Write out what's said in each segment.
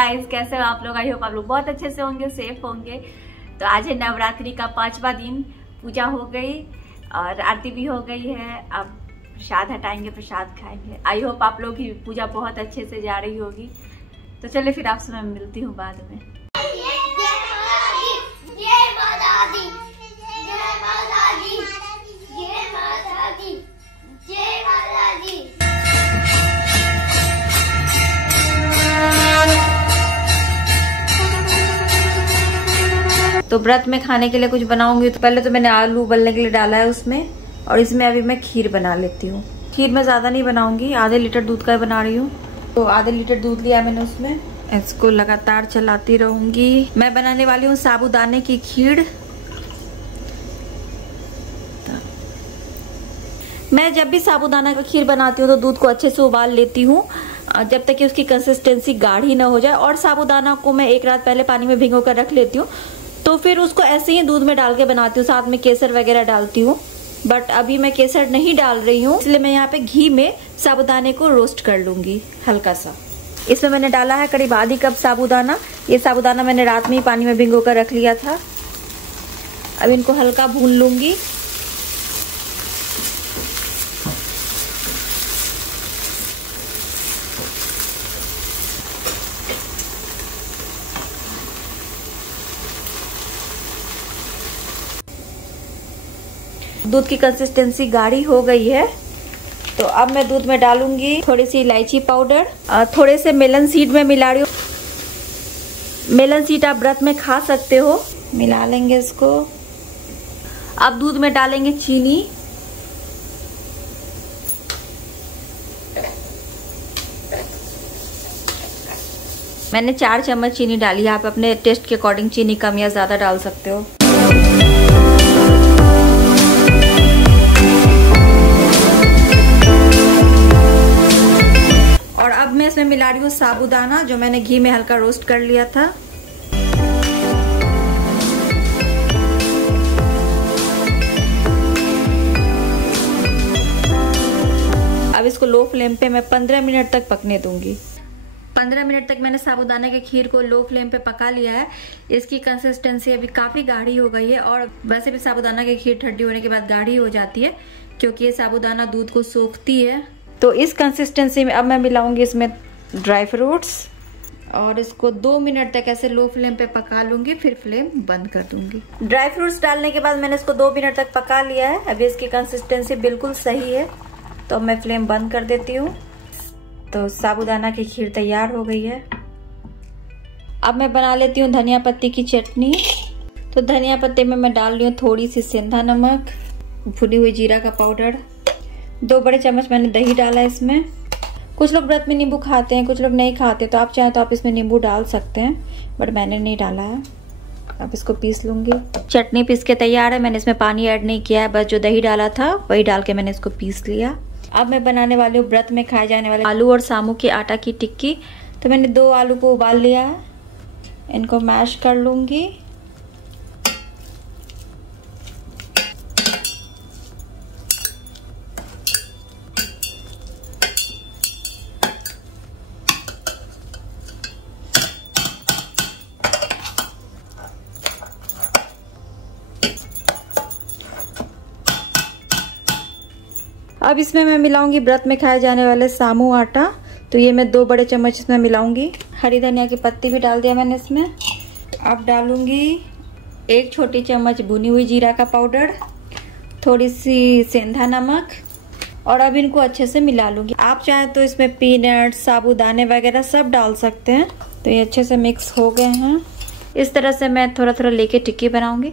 Guys, कैसे हो आप लोग? आई होप आप लोग बहुत अच्छे से होंगे, सेफ होंगे। तो आज है नवरात्रि का 5वां दिन। पूजा हो गई और आरती भी हो गई है। अब प्रसाद हटाएंगे, प्रसाद खाएंगे। आई होप आप लोग की पूजा बहुत अच्छे से जा रही होगी। तो चलिए फिर आपसे मैं मिलती हूँ बाद में। तो व्रत में खाने के लिए कुछ बनाऊंगी। तो पहले तो मैंने आलू उबलने के लिए डाला है उसमें, और इसमें अभी मैं खीर बना लेती हूँ। खीर मैं ज्यादा नहीं बनाऊंगी, आधे लीटर दूध का बना रही हूँ। तो आधे लीटर दूध लिया मैंने, उसमें इसको लगातार चलाती रहूंगी। मैं बनाने वाली हूँ साबूदाने की खीर। मैं जब भी साबूदाना का खीर बनाती हूँ तो दूध को अच्छे से उबाल लेती हूँ जब तक कि उसकी कंसिस्टेंसी गाढ़ी ना हो जाए। और साबूदाना को मैं एक रात पहले पानी में भिगो कर रख लेती हूँ, तो फिर उसको ऐसे ही दूध में डाल के बनाती हूँ। साथ में केसर वगैरह डालती हूँ, बट अभी मैं केसर नहीं डाल रही हूँ, इसलिए मैं यहाँ पे घी में साबूदाने को रोस्ट कर लूंगी हल्का सा। इसमें मैंने डाला है करीब आधी कप साबूदाना। ये साबूदाना मैंने रात में ही पानी में भिगो कर रख लिया था। अब इनको हल्का भून लूंगी। दूध की कंसिस्टेंसी गाढ़ी हो गई है, तो अब मैं दूध में डालूंगी थोड़ी सी इलायची पाउडर, थोड़े से मेलन सीड में मिला रही हूँ। मेलन सीड आप व्रत में खा सकते हो। मिला लेंगे इसको। अब दूध में डालेंगे चीनी। मैंने 4 चम्मच चीनी डाली है। आप अपने टेस्ट के अकॉर्डिंग चीनी कम या ज्यादा डाल सकते हो। और अब मैं इसमें मिला रही हूँ साबूदाना, जो मैंने घी में हल्का रोस्ट कर लिया था। अब इसको लो फ्लेम पे मैं 15 मिनट तक पकने दूंगी। 15 मिनट तक मैंने साबूदाना के खीर को लो फ्लेम पे पका लिया है। इसकी कंसिस्टेंसी अभी काफी गाढ़ी हो गई है, और वैसे भी साबूदाना की खीर ठंडी होने के बाद गाढ़ी हो जाती है, क्योंकि ये साबूदाना दूध को सोखती है। तो इस कंसिस्टेंसी में अब मैं मिलाऊंगी इसमें ड्राई फ्रूट्स, और इसको 2 मिनट तक ऐसे लो फ्लेम पे पका लूंगी, फिर फ्लेम बंद कर दूंगी। ड्राई फ्रूट्स डालने के बाद मैंने इसको 2 मिनट तक पका लिया है। अभी इसकी कंसिस्टेंसी बिल्कुल सही है, तो मैं फ्लेम बंद कर देती हूँ। तो साबूदाना की खीर तैयार हो गई है। अब मैं बना लेती हूँ धनिया पत्ती की चटनी। तो धनिया पत्ते में मैं डाल रही हूँ थोड़ी सी सेंधा नमक, भुनी हुई जीरा का पाउडर, 2 बड़े चम्मच मैंने दही डाला है इसमें। कुछ लोग व्रत में नींबू खाते हैं, कुछ लोग नहीं खाते, तो आप चाहें तो आप इसमें नींबू डाल सकते हैं, बट मैंने नहीं डाला है। अब इसको पीस लूंगी। चटनी पीस के तैयार है। मैंने इसमें पानी ऐड नहीं किया है, बस जो दही डाला था वही डाल के मैंने इसको पीस लिया। अब मैं बनाने वाली हूँ व्रत में खाए जाने वाले आलू और सामू के आटा की टिक्की। तो मैंने 2 आलू को उबाल लिया है, इनको मैश कर लूंगी। अब इसमें मैं मिलाऊंगी व्रत में खाए जाने वाले सामू आटा। तो ये मैं 2 बड़े चम्मच इसमें मिलाऊंगी। हरी धनिया की पत्ती भी डाल दिया मैंने इसमें। अब डालूंगी 1 छोटी चम्मच भुनी हुई जीरा का पाउडर, थोड़ी सी सेंधा नमक, और अब इनको अच्छे से मिला लूंगी। आप चाहें तो इसमें पीनट, साबूदाने वगैरह सब डाल सकते हैं। तो ये अच्छे से मिक्स हो गए हैं। इस तरह से मैं थोड़ा थोड़ा लेके टिक्की बनाऊंगी।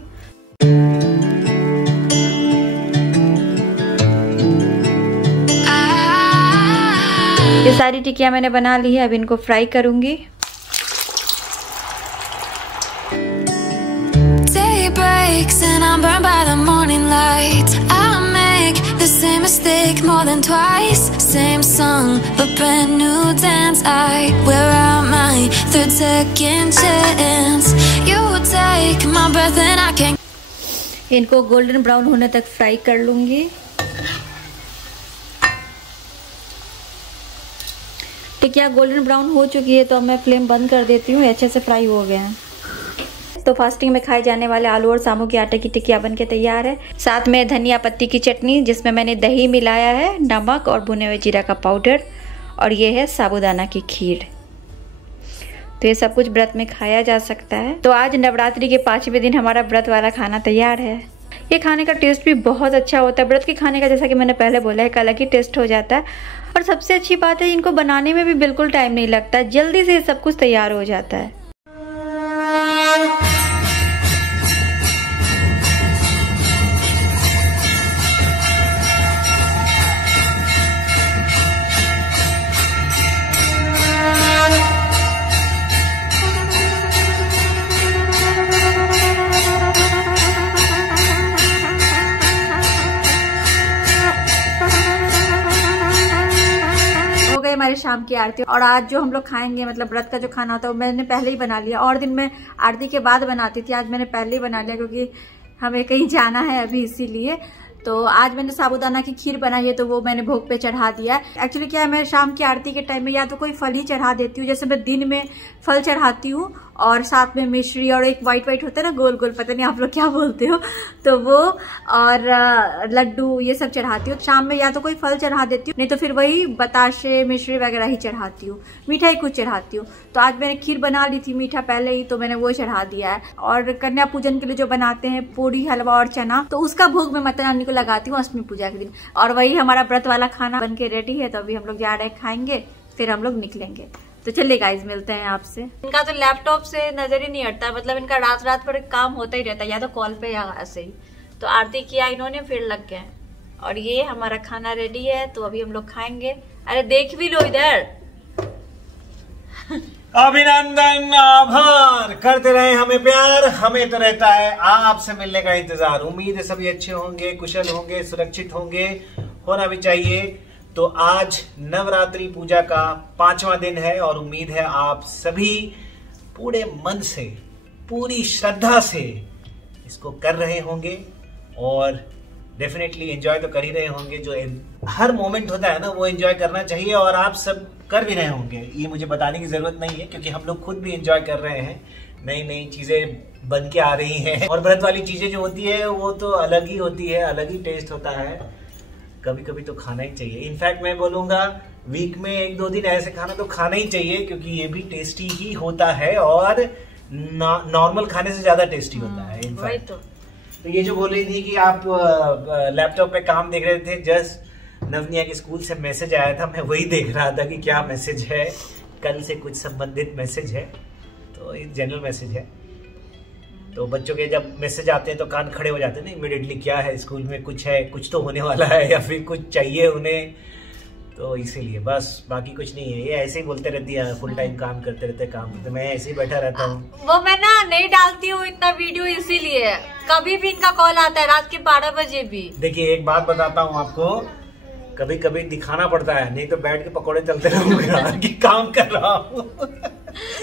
ये सारी टिक्कियां मैंने बना ली है। अब इनको फ्राई करूंगी। इनको गोल्डन ब्राउन होने तक फ्राई कर लूंगी। टिकिया गोल्डन ब्राउन हो चुकी है, तो अब मैं फ्लेम बंद कर देती हूँ। अच्छे से फ्राई हो गए हैं। तो फास्टिंग में खाए जाने वाले आलू और सामू के आटे की टिकिया बनके तैयार है। साथ में धनिया पत्ती की चटनी, जिसमें मैंने दही मिलाया है, नमक और भुने हुए जीरा का पाउडर, और ये है साबूदाना की खीर। तो ये सब कुछ व्रत में खाया जा सकता है। तो आज नवरात्रि के 5वें दिन हमारा व्रत वाला खाना तैयार है। ये खाने का टेस्ट भी बहुत अच्छा होता है। व्रत के खाने का, जैसा कि मैंने पहले बोला है, एक अलग ही टेस्ट हो जाता है। और सबसे अच्छी बात है, इनको बनाने में भी बिल्कुल टाइम नहीं लगता, जल्दी से सब कुछ तैयार हो जाता है। हमारी शाम की आरती, और आज जो हम लोग खाएंगे, मतलब व्रत का जो खाना होता है वो मैंने पहले ही बना लिया। और दिन में आरती के बाद बनाती थी, आज मैंने पहले ही बना लिया क्योंकि हमें कहीं जाना है अभी, इसीलिए। तो आज मैंने साबूदाना की खीर बनाई है, तो वो मैंने भोग पे चढ़ा दिया। एक्चुअली क्या है, मैं शाम की आरती के टाइम में या तो कोई फल ही चढ़ा देती हूँ, जैसे मैं दिन में फल चढ़ाती हूँ और साथ में मिश्री और एक वाइट होता है ना, गोल गोल, पता नहीं आप लोग क्या बोलते हो, तो वो और लड्डू ये सब चढ़ाती हूँ। शाम में या तो कोई फल चढ़ा देती हूँ, नहीं तो फिर वही बताशे मिश्री वगैरह ही चढ़ाती हूँ, मीठा ही कुछ चढ़ाती हूँ। तो आज मैंने खीर बना ली थी मीठा पहले ही, तो मैंने वो चढ़ा दिया है। और कन्या पूजन के लिए जो बनाते हैं पूरी, हलवा और चना, तो उसका भोग मैं माता रानी को लगाती हूँ अष्टमी पूजा के दिन। और वही हमारा व्रत वाला खाना बनके रेडी है, तो अभी हम लोग जा रहे हैं, खाएंगे, फिर हम लोग निकलेंगे। तो चलिए गाइज, मिलते हैं आपसे। इनका तो लैपटॉप से नजर ही नहीं हटता, मतलब इनका रात रात पर काम होता ही रहता है, या तो कॉल पे या ऐसे ही। तो आरती किया इन्होंने, फिर लग गए। और ये हमारा खाना रेडी है, तो अभी हम लोग खाएंगे। अरे देख भी लो इधर। अभिनंदन, आभार, करते रहे हमें प्यार, हमें तो रहता है आपसे मिलने का इंतजार। उम्मीद है सभी अच्छे होंगे, कुशल होंगे, सुरक्षित होंगे, होना भी चाहिए। तो आज नवरात्रि पूजा का 5वां दिन है और उम्मीद है आप सभी पूरे मन से, पूरी श्रद्धा से इसको कर रहे होंगे और डेफिनेटली एंजॉय तो कर ही रहे होंगे। जो हर मोमेंट होता है ना, वो एंजॉय करना चाहिए और आप सब कर भी रहे होंगे। ये मुझे बताने की जरूरत नहीं है, क्योंकि हम लोग खुद भी एंजॉय कर रहे हैं। नई नई चीजें बन के आ रही हैं और व्रत वाली चीजें जो होती है वो तो अलग ही होती है, अलग ही टेस्ट होता है। कभी कभी तो खाना ही चाहिए। इनफैक्ट मैं बोलूंगा वीक में 1-2 दिन ऐसे खाना तो खाना ही चाहिए, क्योंकि ये भी टेस्टी ही होता है और नॉर्मल खाने से ज्यादा टेस्टी होता है। इनफैक्ट तो ये जो बोल रही थी कि आप लैपटॉप पे काम देख रहे थे, जस्ट नवनिया के स्कूल से मैसेज आया था, मैं वही देख रहा था कि क्या मैसेज है। कल से कुछ संबंधित मैसेज है, तो एक जनरल मैसेज है। तो बच्चों के जब मैसेज आते हैं तो कान खड़े हो जाते हैं ना इमीडिएटली, क्या है स्कूल में, कुछ है, कुछ तो होने वाला है या फिर कुछ चाहिए उन्हें। तो इसीलिए बस, बाकी कुछ नहीं है। ये ऐसे ही बोलते रहती है, फुल टाइम काम करते रहते, काम करते, मैं ऐसे ही बैठा रहता हूँ। वो मैं ना नहीं डालती हूँ इतना वीडियो, इसीलिए कभी भी इनका कॉल आता है रात के 12 बजे भी। देखिए एक बात बताता हूँ आपको, कभी कभी दिखाना पड़ता है, नहीं तो बैठ के पकौड़े तलते रहूंगा कि काम कर रहा हूँ।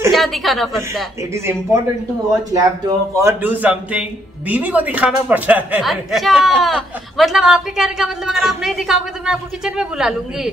क्या दिखाना पड़ता है? It is important to watch laptop और डू समथिंग। बीवी को दिखाना पड़ता है। अच्छा, मतलब आपके कहने का मतलब अगर आप नहीं दिखाओगे तो मैं आपको किचन में बुला लूंगी।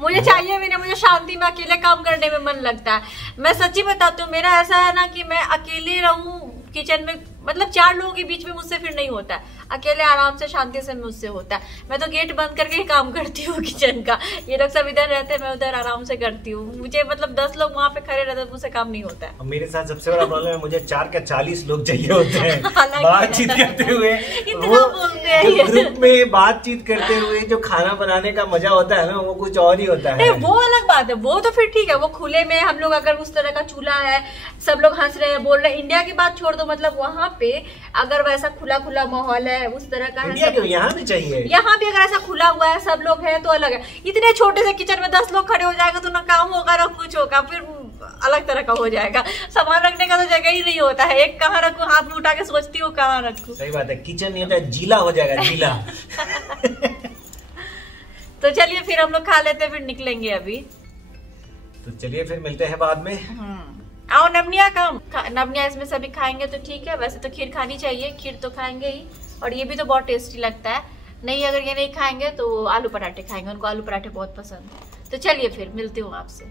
मुझे चाहिए भी नहीं, मुझे शांति में अकेले काम करने में मन लगता है। मैं सच्ची बताती हूँ, मेरा ऐसा है ना कि मैं अकेले रहूं किचन में, मतलब 4 लोगों के बीच में मुझसे फिर नहीं होता है। अकेले आराम से शांति से मुझसे होता है। मैं तो गेट बंद करके ही काम करती हूँ किचन का। ये लोग सब इधर रहते हैं, मैं उधर आराम से करती हूँ। मुझे मतलब 10 लोग वहाँ पे खड़े रहते हैं, मुझसे काम नहीं होता है। मेरे साथ सबसे बड़ा प्रॉब्लम है, मुझे 4 का 40 लोग चाहिए होते हैं बातचीत करते हुए। ग्रुप में बातचीत करते हुए जो खाना बनाने का मजा होता है ना, वो कुछ और ही होता है। वो अलग बात है, वो तो फिर ठीक है, वो खुले में हम लोग अगर उस तरह का चूल्हा है, सब लोग हंस रहे हैं, बोल रहे हैं। इंडिया की बात छोड़ दो, मतलब वहाँ पे अगर वैसा खुला खुला माहौल है, उस तरह का है, यहाँ भी चाहिए। यहाँ भी अगर ऐसा खुला हुआ है, सब लोग हैं, तो अलग है। इतने छोटे से किचन में 10 लोग खड़े हो जाएगा तो ना काम होगा ना कुछ होगा, फिर अलग तरह का हो जाएगा। सामान रखने का तो जगह ही नहीं होता है। एक कहाँ रखूं, हाथ में उठा के सोचती हूँ कहाँ रखूं। सही बात है, किचन नहीं होता है, जीला हो जाएगा, जीला। तो चलिए फिर हम लोग खा लेते हैं, फिर निकलेंगे अभी। तो चलिए फिर मिलते हैं बाद में। आओ नवनिया, काम नवनिया इसमें सभी खाएंगे तो ठीक है। वैसे तो खीर खानी चाहिए, खीर तो खाएंगे ही, और ये भी तो बहुत टेस्टी लगता है। नहीं, अगर ये नहीं खाएंगे तो आलू पराठे खाएंगे, उनको आलू पराठे बहुत पसंद है। तो चलिए फिर मिलती हूँ आपसे।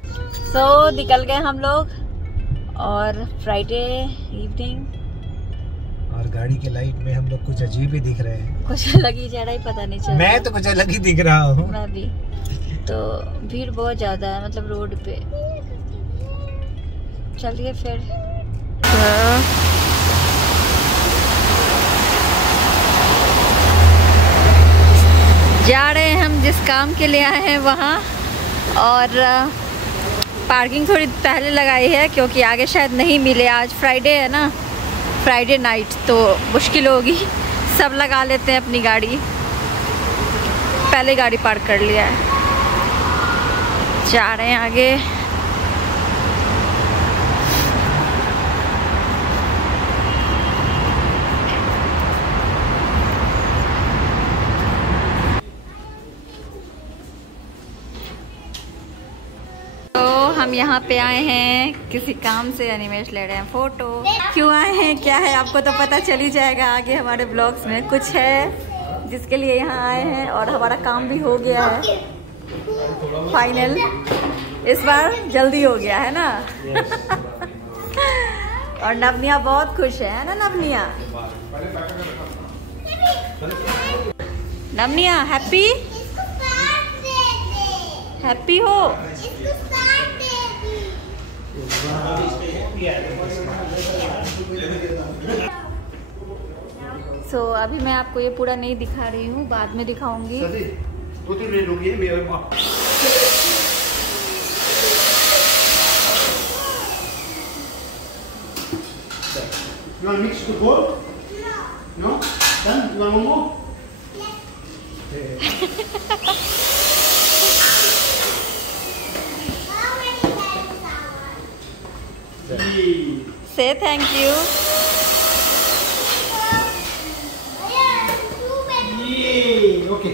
निकल गए हम लोग और फ्राइडे इवनिंग, और गाड़ी के लाइट में हम लोग कुछ अजीब ही दिख रहे हैं। कुछ अलग ही जा रहा है, पता नहीं चल रहा। मैं तो कुछ अलग ही दिख रहा हूँ। मैं भी। तो भीड़ बहुत ज्यादा है मतलब रोड पे। चलिए फिर। जा रहे हैं हम जिस काम के लिए आए हैं वहाँ, और पार्किंग थोड़ी पहले लगाई है क्योंकि आगे शायद नहीं मिले। आज फ्राइडे है ना, फ्राइडे नाइट, तो मुश्किल होगी। सब लगा लेते हैं अपनी गाड़ी, पहले गाड़ी पार्क कर लिया है। जा रहे हैं आगे। हम यहाँ पे आए हैं किसी काम से, अनिमेश ले रहे हैं फोटो। क्यों आए हैं क्या है आपको तो पता चल ही जाएगा आगे हमारे ब्लॉग्स में। कुछ है जिसके लिए यहाँ आए हैं, और हमारा काम भी हो गया है फाइनल। इस बार जल्दी हो गया है ना। और नवनिया बहुत खुश है ना नवनिया? नवनिया हैप्पी हैप्पी हो? अभी मैं आपको ये पूरा नहीं दिखा रही हूँ, बाद में दिखाऊंगी। Say thank you.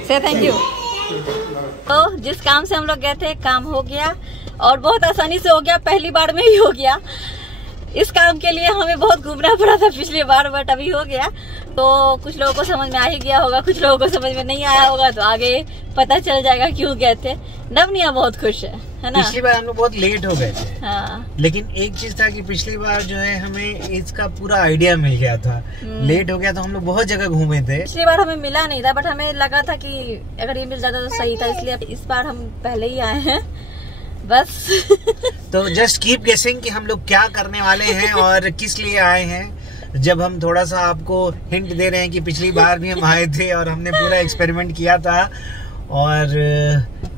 Say thank you. तो जिस काम से हम लोग गए थे काम हो गया, और बहुत आसानी से हो गया, पहली बार में ही हो गया। इस काम के लिए हमें बहुत घूमना पड़ा था पिछली बार, बट अभी हो गया। तो कुछ लोगों को समझ में आ ही गया होगा, कुछ लोगों को समझ में नहीं आया होगा, तो आगे पता चल जाएगा क्यों गए थे। नवनिया बहुत खुश है ना? पिछली बार हम लोग बहुत लेट हो गए थे। हाँ। लेकिन एक चीज था कि पिछली बार जो है हमें इसका पूरा आइडिया मिल गया था। लेट हो गया तो हम लोग बहुत जगह घूमे थे। पिछली बार हमें मिला नहीं था, बट हमें लगा था कि अगर ये मिल जाता तो सही था, इसलिए इस बार हम पहले ही आए हैं बस। तो जस्ट कीप गेसिंग कि हम लोग क्या करने वाले हैं और किस लिए आए हैं। जब हम थोड़ा सा आपको हिंट दे रहे हैं कि पिछली बार भी हम आए थे और हमने पूरा एक्सपेरिमेंट किया था, और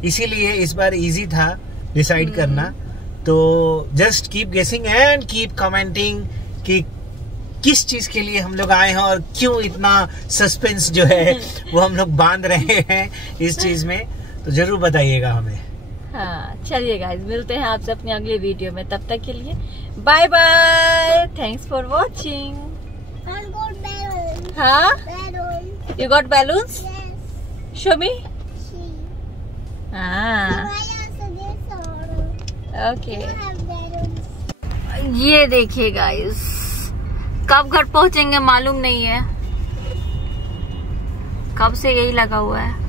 इसीलिए इस बार इजी था डिसाइड करना। तो जस्ट कीप गेसिंग एंड कीप कमेंटिंग कि किस चीज के लिए हम लोग आए हैं और क्यों इतना सस्पेंस जो है वो हम लोग बांध रहे हैं इस चीज में। तो जरूर बताइएगा हमें। हाँ चलिए गाइस, मिलते हैं आपसे अपनी अगली वीडियो में। तब तक के लिए bye bye, thanks for watching. हाँ, you got balloons? Show me. हाँ ओके। ये देखिए गाइस, कब घर पहुंचेंगे मालूम नहीं है, कब से यही लगा हुआ है।